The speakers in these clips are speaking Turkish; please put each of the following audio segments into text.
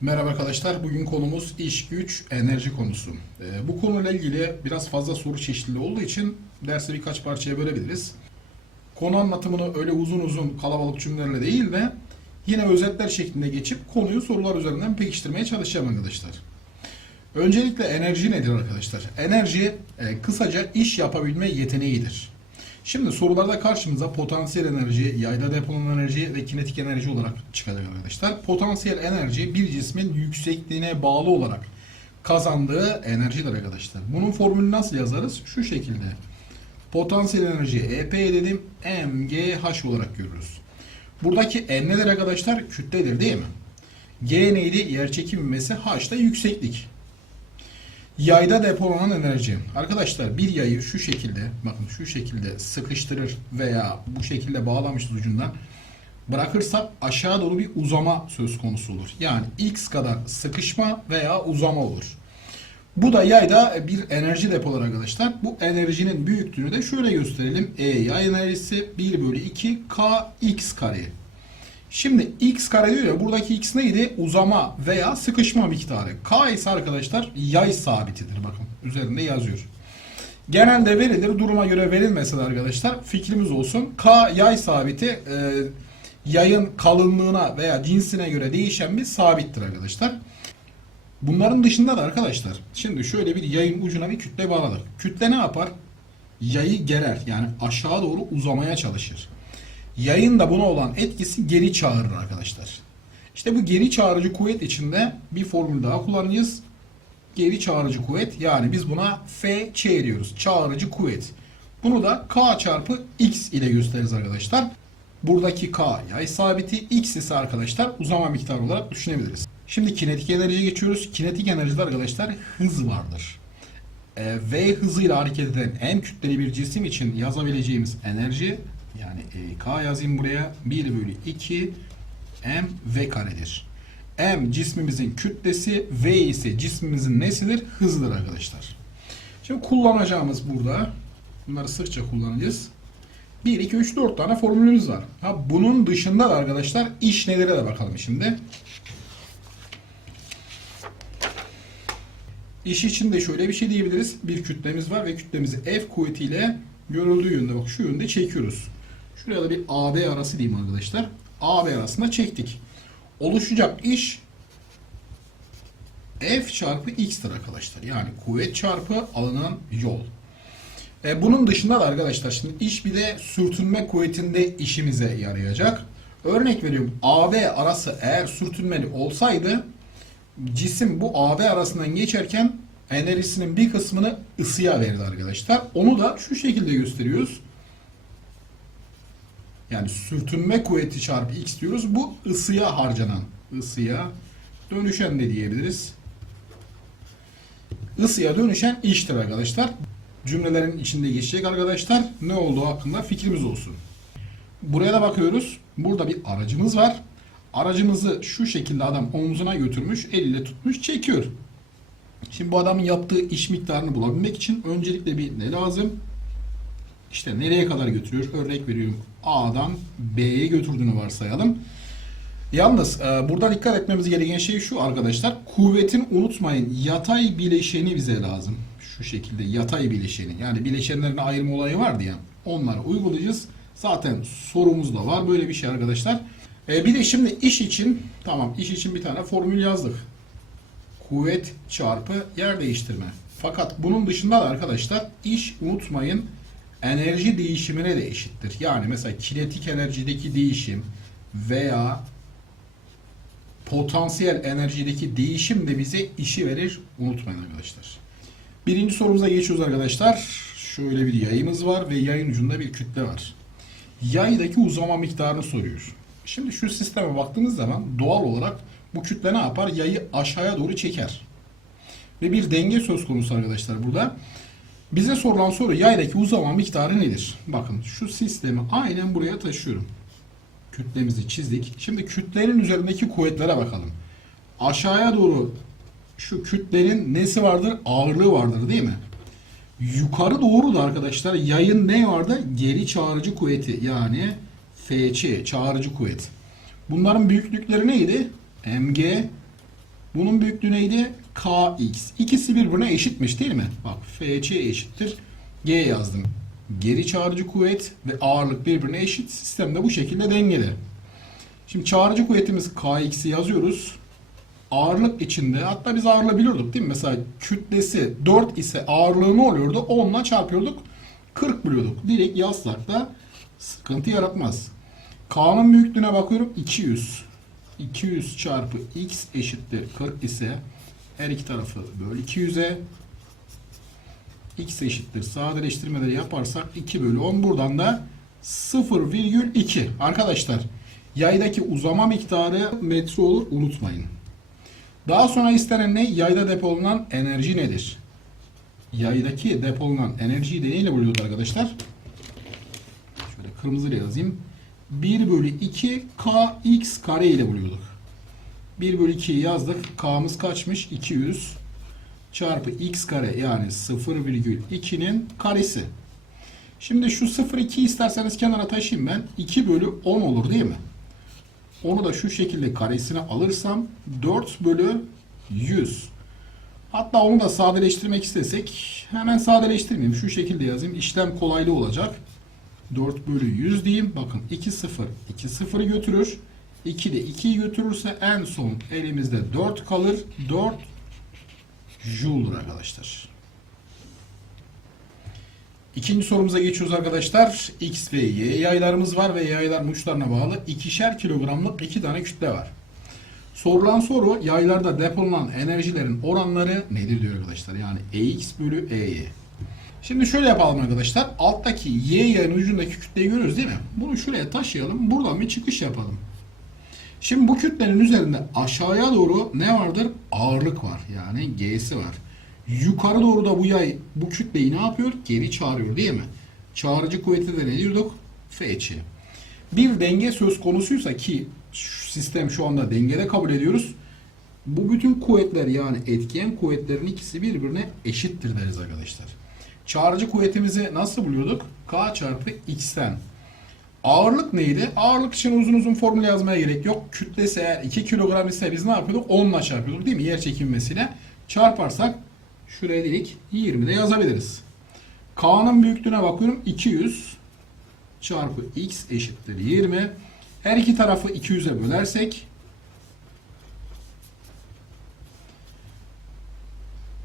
Merhaba arkadaşlar. Bugün konumuz iş güç enerji konusu. Ee, bu konuyla ilgili biraz fazla soru çeşitliliği olduğu için dersi birkaç parçaya bölebiliriz. Konu anlatımını öyle uzun uzun kalabalık cümlelerle değil de yine özetler şeklinde geçip konuyu sorular üzerinden pekiştirmeye çalışacağım arkadaşlar. Öncelikle enerji nedir arkadaşlar? Enerji e, kısaca iş yapabilme yeteneğidir. Şimdi sorularda karşımıza potansiyel enerji, yayda depolanan enerji ve kinetik enerji olarak çıkacak arkadaşlar. Potansiyel enerji bir cismin yüksekliğine bağlı olarak kazandığı enerjidir arkadaşlar. Bunun formülünü nasıl yazarız? Şu şekilde. Potansiyel enerji EP dedim MGH olarak görürüz. Buradaki N nedir arkadaşlar? Kütledir değil mi? G neydi? Yerçekim ivmesi. H da yükseklik. Yayda depolanan enerji. Arkadaşlar bir yayı şu şekilde bakın şu şekilde sıkıştırır veya bu şekilde bağlamışız ucundan bırakırsak aşağı doğru bir uzama söz konusu olur. Yani x kadar sıkışma veya uzama olur. Bu da yayda bir enerji depoları arkadaşlar. Bu enerjinin büyüklüğünü de şöyle gösterelim. E yay enerjisi 1 bölü 2 k x kare. Şimdi x kare diyor ya buradaki x neydi? Uzama veya sıkışma miktarı. K ise arkadaşlar yay sabitidir. Bakın üzerinde yazıyor. Genelde verilir. Duruma göre verilmese de arkadaşlar fikrimiz olsun. K yay sabiti e, yayın kalınlığına veya cinsine göre değişen bir sabittir arkadaşlar. Bunların dışında da arkadaşlar şimdi şöyle bir yayın ucuna bir kütle bağladık. Kütle ne yapar? Yayı gerer yani aşağı doğru uzamaya çalışır. Yayın da buna olan etkisi geri çağırır arkadaşlar. İşte bu geri çağırıcı kuvvet içinde bir formül daha kullanacağız. Geri çağırıcı kuvvet yani biz buna FC diyoruz. Çağırıcı kuvvet. Bunu da K çarpı X ile gösteririz arkadaşlar. Buradaki K yay sabiti X ise arkadaşlar uzama miktarı olarak düşünebiliriz. Şimdi kinetik enerjiye geçiyoruz. Kinetik enerjide arkadaşlar hız vardır. Ee, v hızıyla hareket eden en kütleli bir cisim için yazabileceğimiz enerji yani e, K yazayım buraya 1 bölü 2 m v karedir. M cismimizin kütlesi, V ise cismimizin nesidir? Hızıdır arkadaşlar. Şimdi kullanacağımız burada, bunları sıkça kullanacağız. 1, 2, 3, 4 tane formülümüz var. Ha, bunun dışında da arkadaşlar iş nelere de bakalım şimdi. İş için de şöyle bir şey diyebiliriz. Bir kütlemiz var ve kütlemizi F kuvvetiyle görüldüğü yönde bak şu yönde çekiyoruz. Şuraya da bir AB arası diyeyim arkadaşlar. AB arasında çektik. Oluşacak iş F çarpı X'tir arkadaşlar. Yani kuvvet çarpı alınan yol. E, bunun dışında da arkadaşlar şimdi iş bir de sürtünme kuvvetinde işimize yarayacak. Örnek veriyorum AB arası eğer sürtünmeli olsaydı cisim bu AB arasından geçerken enerjisinin bir kısmını ısıya verirdi arkadaşlar. Onu da şu şekilde gösteriyoruz. Yani sürtünme kuvveti çarpı x diyoruz. Bu ısıya harcanan, ısıya dönüşen de diyebiliriz. Isıya dönüşen iştir arkadaşlar. Cümlelerin içinde geçecek arkadaşlar. Ne olduğu hakkında fikrimiz olsun. Buraya da bakıyoruz. Burada bir aracımız var. Aracımızı şu şekilde adam omzuna götürmüş, eliyle tutmuş, çekiyor. Şimdi bu adamın yaptığı iş miktarını bulabilmek için öncelikle bir ne lazım? İşte nereye kadar götürüyor? Örnek veriyorum. A'dan B'ye götürdüğünü varsayalım. Yalnız e, burada dikkat etmemiz gereken şey şu arkadaşlar. Kuvvetin unutmayın yatay bileşeni bize lazım. Şu şekilde yatay bileşeni. Yani bileşenlerin ayırma olayı vardı ya. Onları uygulayacağız. Zaten sorumuz da var böyle bir şey arkadaşlar. E, bir de şimdi iş için tamam iş için bir tane formül yazdık. Kuvvet çarpı yer değiştirme. Fakat bunun dışında da arkadaşlar iş unutmayın enerji değişimine de eşittir. Yani mesela kinetik enerjideki değişim veya potansiyel enerjideki değişim de bize işi verir. Unutmayın arkadaşlar. Birinci sorumuza geçiyoruz arkadaşlar. Şöyle bir yayımız var ve yayın ucunda bir kütle var. Yaydaki uzama miktarını soruyor. Şimdi şu sisteme baktığınız zaman doğal olarak bu kütle ne yapar? Yayı aşağıya doğru çeker. Ve bir denge söz konusu arkadaşlar burada. Bize sorulan soru yaydaki uzama miktarı nedir? Bakın şu sistemi aynen buraya taşıyorum. Kütlemizi çizdik. Şimdi kütlenin üzerindeki kuvvetlere bakalım. Aşağıya doğru şu kütlenin nesi vardır? Ağırlığı vardır değil mi? Yukarı doğru da arkadaşlar yayın ne vardı? Geri çağırıcı kuvveti yani FC çağırıcı kuvvet. Bunların büyüklükleri neydi? MG Bunun büyüklüğü neydi? Kx. İkisi birbirine eşitmiş değil mi? Bak FC eşittir. G yazdım. Geri çağrıcı kuvvet ve ağırlık birbirine eşit. Sistemde bu şekilde dengeli. Şimdi çağrıcı kuvvetimiz Kx'i yazıyoruz. Ağırlık içinde hatta biz ağırlığı biliyorduk değil mi? Mesela kütlesi 4 ise ağırlığı ne oluyordu? 10 ile çarpıyorduk. 40 buluyorduk. Direkt yazsak da sıkıntı yaratmaz. K'nın büyüklüğüne bakıyorum 200. 200 çarpı x eşittir 40 ise her iki tarafı böl 200'e x eşittir sadeleştirmeleri yaparsak 2 bölü 10 buradan da 0,2 arkadaşlar yaydaki uzama miktarı metre olur unutmayın. Daha sonra istenen ne? Yayda depolanan enerji nedir? Yaydaki depolanan enerjiyi de neyle buluyorduk arkadaşlar? Şöyle kırmızıyla yazayım. 1 bölü 2 kx kare ile buluyorduk. 1 bölü 2'yi yazdık. K'mız kaçmış? 200 çarpı x kare yani 0,2'nin karesi. Şimdi şu 0,2 isterseniz kenara taşıyayım ben. 2 bölü 10 olur değil mi? Onu da şu şekilde karesine alırsam 4 bölü 100. Hatta onu da sadeleştirmek istesek hemen sadeleştirmeyeyim. Şu şekilde yazayım. İşlem kolaylı olacak. 4 bölü 100 diyeyim. Bakın 2 0 2 0'ı götürür. 2 de 2'yi götürürse en son elimizde 4 kalır. 4 Joule'dur arkadaşlar. İkinci sorumuza geçiyoruz arkadaşlar. X ve Y yaylarımız var ve yayların uçlarına bağlı ikişer kilogramlık iki tane kütle var. Sorulan soru yaylarda depolanan enerjilerin oranları nedir diyor arkadaşlar. Yani EX bölü EY. Şimdi şöyle yapalım arkadaşlar. Alttaki Y yayın ucundaki kütleyi görüyoruz değil mi? Bunu şuraya taşıyalım. Buradan bir çıkış yapalım. Şimdi bu kütlenin üzerinde aşağıya doğru ne vardır? Ağırlık var. Yani G'si var. Yukarı doğru da bu yay bu kütleyi ne yapıyor? Geri çağırıyor değil mi? Çağrıcı kuvveti de ne diyorduk? FC. Bir denge söz konusuysa ki sistem şu anda dengede kabul ediyoruz. Bu bütün kuvvetler yani etkiyen kuvvetlerin ikisi birbirine eşittir deriz arkadaşlar. Çağrıcı kuvvetimizi nasıl buluyorduk? K çarpı X'ten. Ağırlık neydi? Ağırlık için uzun uzun formül yazmaya gerek yok. Kütlesi eğer 2 kilogram ise biz ne yapıyorduk? 10 ile çarpıyorduk değil mi? Yer çekilmesiyle. Çarparsak şuraya dedik 20 de yazabiliriz. K'nın büyüklüğüne bakıyorum 200 çarpı x eşittir 20. Her iki tarafı 200'e bölersek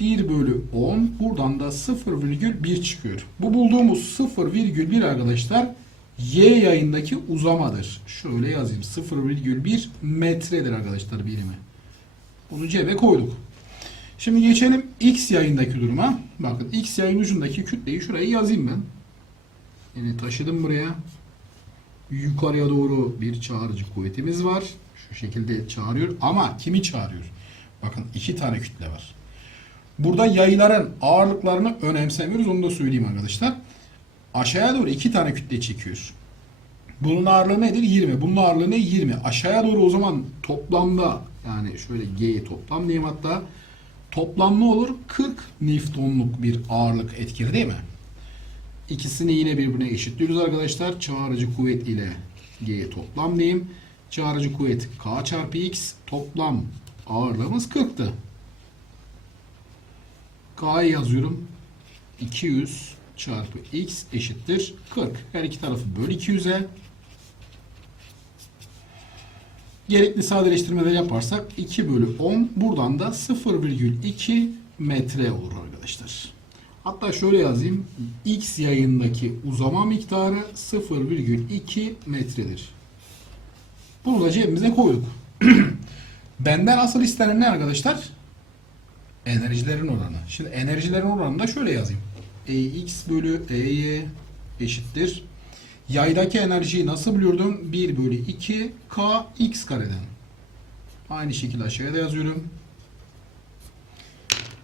1 bölü 10 buradan da 0,1 çıkıyor. Bu bulduğumuz 0,1 arkadaşlar y yayındaki uzamadır. Şöyle yazayım 0,1 metredir arkadaşlar birimi. Bunu cebe koyduk. Şimdi geçelim x yayındaki duruma. Bakın x yayın ucundaki kütleyi şuraya yazayım ben. Yani taşıdım buraya. Yukarıya doğru bir çağrıcı kuvvetimiz var. Şu şekilde çağırıyor. Ama kimi çağırıyor? Bakın iki tane kütle var. Burada yayların ağırlıklarını önemsemiyoruz. Onu da söyleyeyim arkadaşlar. Aşağıya doğru iki tane kütle çekiyor. Bunun ağırlığı nedir? 20. Bunun ağırlığı ne? 20. Aşağıya doğru o zaman toplamda yani şöyle G'yi toplam diyeyim hatta toplam ne olur? 40 Newton'luk bir ağırlık etkili değil mi? İkisini yine birbirine eşitliyoruz arkadaşlar. Çağrıcı kuvvet ile G'ye toplam diyeyim. Çağrıcı kuvvet K çarpı X toplam ağırlığımız 40'tı. K'yı yazıyorum. 200 çarpı X eşittir 40. Her iki tarafı böl 200'e. Gerekli sadeleştirmeleri yaparsak 2 bölü 10 buradan da 0,2 metre olur arkadaşlar. Hatta şöyle yazayım. X yayındaki uzama miktarı 0,2 metredir. Bunu da cebimize koyduk. Benden asıl istenen ne arkadaşlar? Enerjilerin oranı. Şimdi enerjilerin oranını da şöyle yazayım. EX bölü EY eşittir. Yaydaki enerjiyi nasıl buluyordum? 1 bölü 2 K X kareden. Aynı şekilde aşağıya da yazıyorum.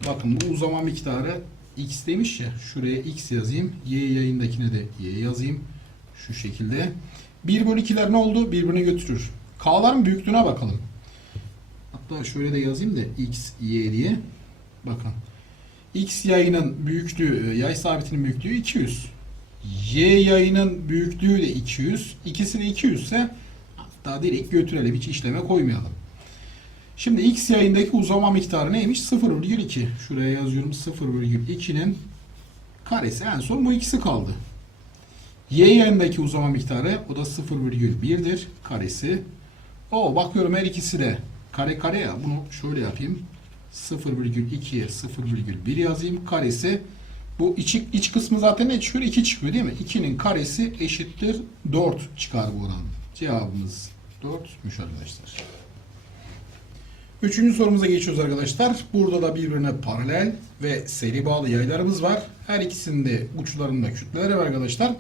Bakın bu uzama miktarı X demiş ya. Şuraya X yazayım. Y yayındakine de Y yazayım. Şu şekilde. 1 bölü 2'ler ne oldu? Birbirine götürür. K'ların büyüklüğüne bakalım. Hatta şöyle de yazayım da X, Y diye. Bakın. X yayının büyüklüğü, yay sabitinin büyüklüğü 200. Y yayının büyüklüğü de 200. İkisi de 200 ise hatta direkt götürelim. Hiç işleme koymayalım. Şimdi x yayındaki uzama miktarı neymiş? 0,2. Şuraya yazıyorum 0,2'nin karesi. En son bu ikisi kaldı. Y yayındaki uzama miktarı o da 0,1'dir. Karesi. O bakıyorum her ikisi de kare kare ya. Bunu şöyle yapayım. 0,2'ye 0,1 yazayım. Karesi. Bu iç, iç kısmı zaten ne çıkıyor? 2 çıkıyor değil mi? 2'nin karesi eşittir 4 çıkar bu oran. Cevabımız 4'müş arkadaşlar. Üçüncü sorumuza geçiyoruz arkadaşlar. Burada da birbirine paralel ve seri bağlı yaylarımız var. Her ikisinde uçlarında kütleleri var arkadaşlar.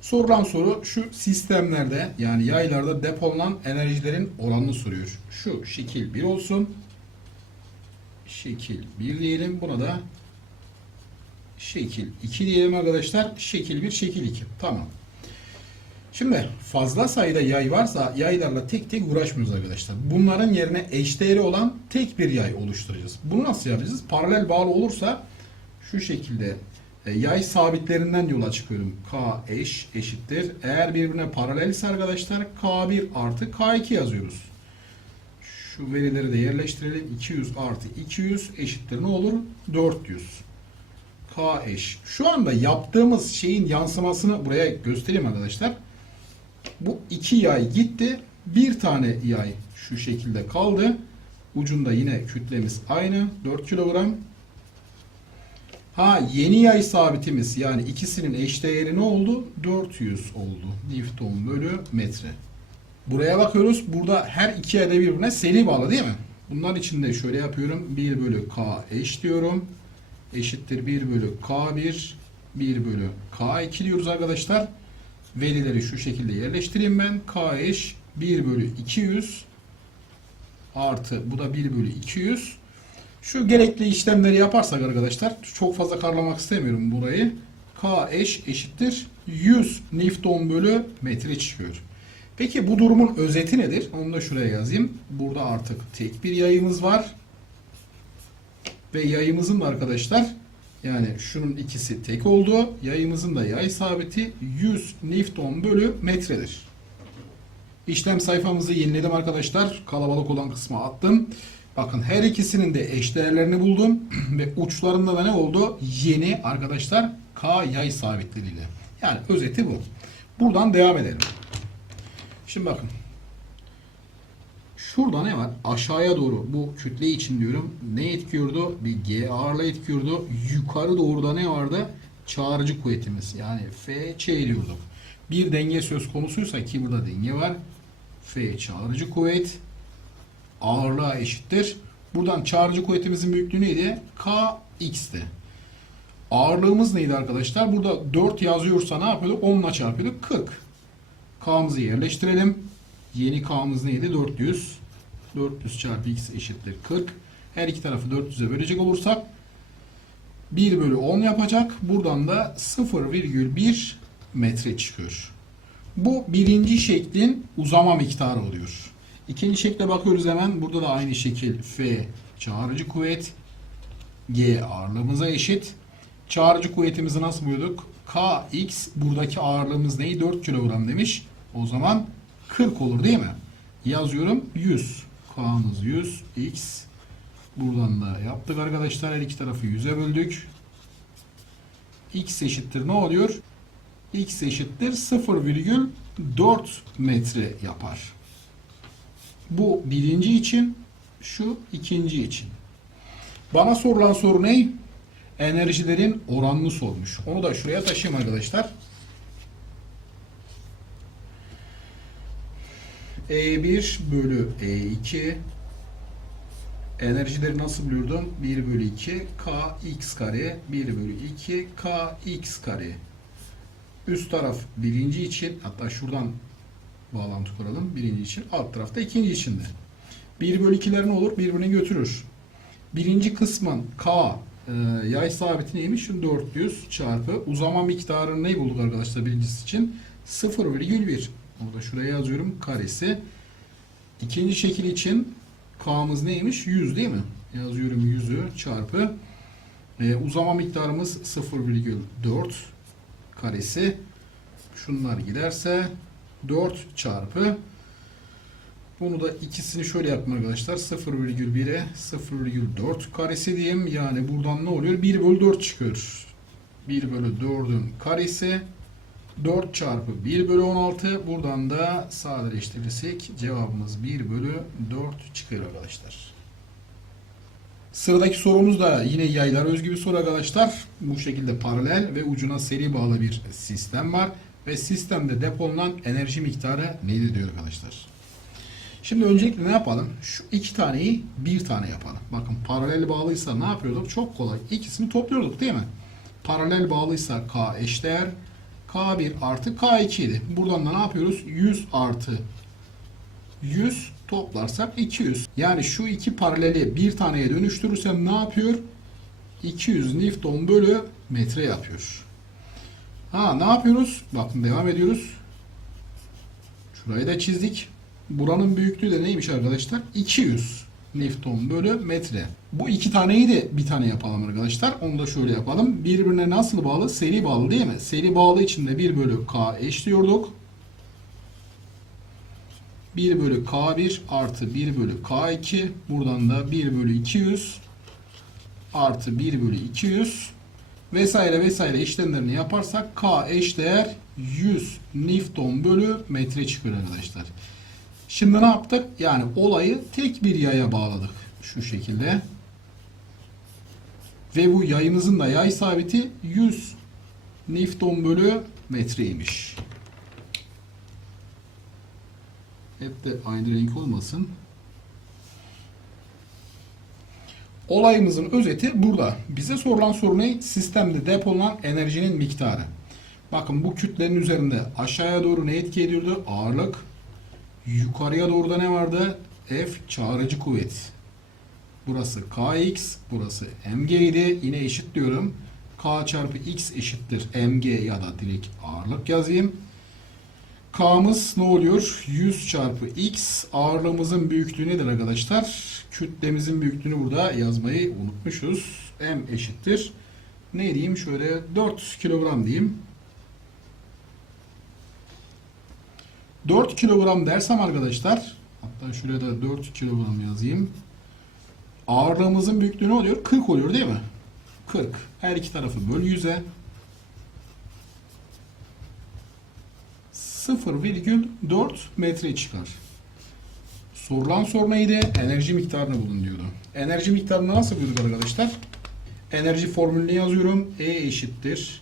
Sorulan soru şu sistemlerde yani yaylarda depolanan enerjilerin oranını soruyor. Şu şekil 1 olsun. Şekil 1 diyelim. Buna da şekil 2 diyelim arkadaşlar. Şekil 1, şekil 2. Tamam. Şimdi fazla sayıda yay varsa yaylarla tek tek uğraşmıyoruz arkadaşlar. Bunların yerine eşdeğeri olan tek bir yay oluşturacağız. Bunu nasıl yapacağız? Paralel bağlı olursa şu şekilde e, yay sabitlerinden yola çıkıyorum. K eş eşittir. Eğer birbirine paralel ise arkadaşlar K1 artı K2 yazıyoruz. Şu verileri de yerleştirelim. 200 artı 200 eşittir ne olur? 400. K eş. Şu anda yaptığımız şeyin yansımasını buraya göstereyim arkadaşlar. Bu iki yay gitti. Bir tane yay şu şekilde kaldı. Ucunda yine kütlemiz aynı. 4 kilogram. Ha yeni yay sabitimiz yani ikisinin eşdeğeri ne oldu? 400 oldu. Newton bölü metre. Buraya bakıyoruz. Burada her iki da birbirine seri bağlı değil mi? Bunlar için de şöyle yapıyorum. 1 bölü K eş diyorum. Eşittir 1 bölü K1 1 bölü K2 diyoruz arkadaşlar. Verileri şu şekilde yerleştireyim ben. K eş 1 bölü 200 artı bu da 1 bölü 200. Şu gerekli işlemleri yaparsak arkadaşlar çok fazla karlamak istemiyorum burayı. K eş eşittir 100 Newton bölü metre çıkıyor. Peki bu durumun özeti nedir? Onu da şuraya yazayım. Burada artık tek bir yayımız var. Ve yayımızın da arkadaşlar yani şunun ikisi tek oldu. Yayımızın da yay sabiti 100 Newton bölü metredir. İşlem sayfamızı yeniledim arkadaşlar. Kalabalık olan kısma attım. Bakın her ikisinin de eşdeğerlerini buldum. Ve uçlarında da ne oldu? Yeni arkadaşlar K yay sabitleriyle. Yani özeti bu. Buradan devam edelim. Şimdi bakın. Şurada ne var? Aşağıya doğru bu kütle için diyorum. Ne etkiyordu? Bir G ağırlığı etkiyordu. Yukarı doğru da ne vardı? Çağrıcı kuvvetimiz. Yani FC diyorduk. Bir denge söz konusuysa ki burada denge var. F çağrıcı kuvvet ağırlığa eşittir. Buradan çağrıcı kuvvetimizin büyüklüğü neydi? Kx'ti. Ağırlığımız neydi arkadaşlar? Burada 4 yazıyorsa ne yapıyorduk? 10 ile çarpıyorduk. 40. K'mızı yerleştirelim. Yeni K'mız neydi? 400. 400 çarpı X eşittir 40. Her iki tarafı 400'e bölecek olursak 1 bölü 10 yapacak. Buradan da 0,1 metre çıkıyor. Bu birinci şeklin uzama miktarı oluyor. İkinci şekle bakıyoruz hemen. Burada da aynı şekil F çağrıcı kuvvet G ağırlığımıza eşit. Çağrıcı kuvvetimizi nasıl buluyorduk? Kx buradaki ağırlığımız neyi? 4 kilogram demiş. O zaman 40 olur değil mi? Yazıyorum 100. K'mız 100. X. Buradan da yaptık arkadaşlar. Her iki tarafı 100'e böldük. X eşittir ne oluyor? X eşittir 0,4 metre yapar. Bu birinci için, şu ikinci için. Bana sorulan soru ne? Enerjilerin oranını sormuş. Onu da şuraya taşıyayım arkadaşlar. E1 bölü E2 enerjileri nasıl buluyordum? 1 bölü 2 kx kare 1 bölü 2 kx kare üst taraf birinci için hatta şuradan bağlantı kuralım. Birinci için alt tarafta ikinci için de. 1 bölü 2'ler ne olur? Birbirini götürür. Birinci kısmın k e, yay sabiti neymiş? 400 çarpı uzama miktarını ne bulduk arkadaşlar birincisi için? 0,1 Orada şuraya yazıyorum karesi. İkinci şekil için k'mız neymiş? 100 değil mi? Yazıyorum 100'ü çarpı e, uzama miktarımız 0,4 karesi. Şunlar giderse 4 çarpı Bunu da ikisini şöyle yaptım arkadaşlar. 0,1'e 0,4 karesi diyeyim. Yani buradan ne oluyor? 1 bölü 4 çıkıyor. 1 bölü 4'ün karesi 4 çarpı 1 bölü 16. Buradan da sadeleştirirsek cevabımız 1 bölü 4 çıkıyor arkadaşlar. Sıradaki sorumuz da yine yaylar özgü bir soru arkadaşlar. Bu şekilde paralel ve ucuna seri bağlı bir sistem var. Ve sistemde depolanan enerji miktarı nedir diyor arkadaşlar. Şimdi öncelikle ne yapalım? Şu iki taneyi bir tane yapalım. Bakın paralel bağlıysa ne yapıyorduk? Çok kolay. İkisini topluyorduk değil mi? Paralel bağlıysa K eşdeğer. K1 artı K2 idi. Buradan da ne yapıyoruz? 100 artı 100 toplarsak 200. Yani şu iki paraleli bir taneye dönüştürürsem ne yapıyor? 200 Newton bölü metre yapıyor. Ha ne yapıyoruz? Bakın devam ediyoruz. Şurayı da çizdik. Buranın büyüklüğü de neymiş arkadaşlar? 200 Newton bölü metre. Bu iki taneyi de bir tane yapalım arkadaşlar. Onu da şöyle yapalım. Birbirine nasıl bağlı? Seri bağlı değil mi? Seri bağlı içinde 1 bölü K eşliyorduk. 1 bölü K1 artı 1 bölü K2. Buradan da 1 bölü 200 artı 1 bölü 200 vesaire vesaire işlemlerini yaparsak K eşdeğer 100 Newton bölü metre çıkıyor arkadaşlar. Şimdi ne yaptık? Yani olayı tek bir yaya bağladık. Şu şekilde. Ve bu yayımızın da yay sabiti 100 Newton bölü metreymiş. Hep de aynı renk olmasın. Olayımızın özeti burada. Bize sorulan soru ne? Sistemde depolanan enerjinin miktarı. Bakın bu kütlenin üzerinde aşağıya doğru ne etki ediyordu? Ağırlık. Yukarıya doğru da ne vardı? F çağrıcı kuvvet. Burası Kx, burası mg idi. Yine eşit diyorum. K çarpı x eşittir mg ya da direkt ağırlık yazayım. K'mız ne oluyor? 100 çarpı x ağırlığımızın büyüklüğü nedir arkadaşlar? Kütlemizin büyüklüğünü burada yazmayı unutmuşuz. M eşittir. Ne diyeyim? Şöyle 4 kilogram diyeyim. 4 kilogram dersem arkadaşlar hatta şuraya da 4 kilogram yazayım. Ağırlığımızın büyüklüğü ne oluyor? 40 oluyor değil mi? 40. Her iki tarafı böl 100'e. 0,4 metre çıkar. Sorulan soru neydi? Enerji miktarını bulun diyordu. Enerji miktarını nasıl bulduk arkadaşlar? Enerji formülünü yazıyorum. E eşittir.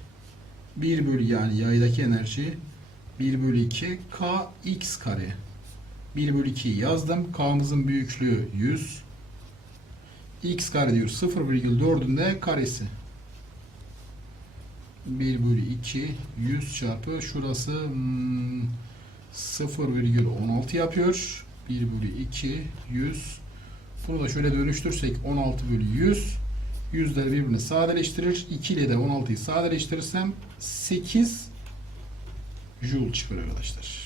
1 bölü yani yaydaki enerji 1 bölü 2 k x kare. 1 bölü 2'yi yazdım. K'mızın büyüklüğü 100. x kare diyor 0,4'ün de karesi. 1 bölü 2 100 çarpı şurası hmm, 0,16 yapıyor. 1 bölü 2 100 bunu da şöyle dönüştürsek 16 bölü 100 yüzler birbirini sadeleştirir. 2 ile de 16'yı sadeleştirirsem 8 joule çıkıyor arkadaşlar.